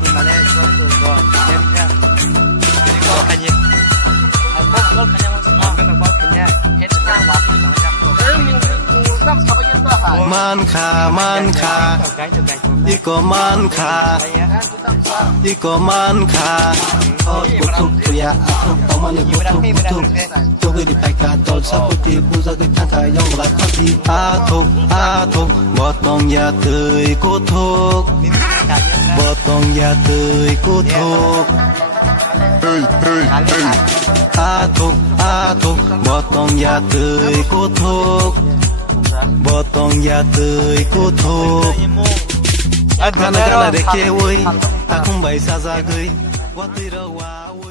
khi mà lên có rồi em nha cái này có cái gì có cái này mà cái này có cái này hết sang quá thì chẳng phải năm sáu mươi ta hả man khaอีกมันขาอีกมันขาโอ้กุทุกตัวอย่างทุกตัวมันกุทุกตัวก็ได้ไปการตอนสักทีผู้สักที่ทางกายยองหลักข้อที่ทุกบ่ต้องอย่าเตยกุทุกบ่ต้องอย่าเตยกุทุกทุกบ่ต้องอย่าเตยกุทุกบ่ต้องอย่าเตยกุทุกGana de que hoy, a kumbai sa za gui, wa tira wa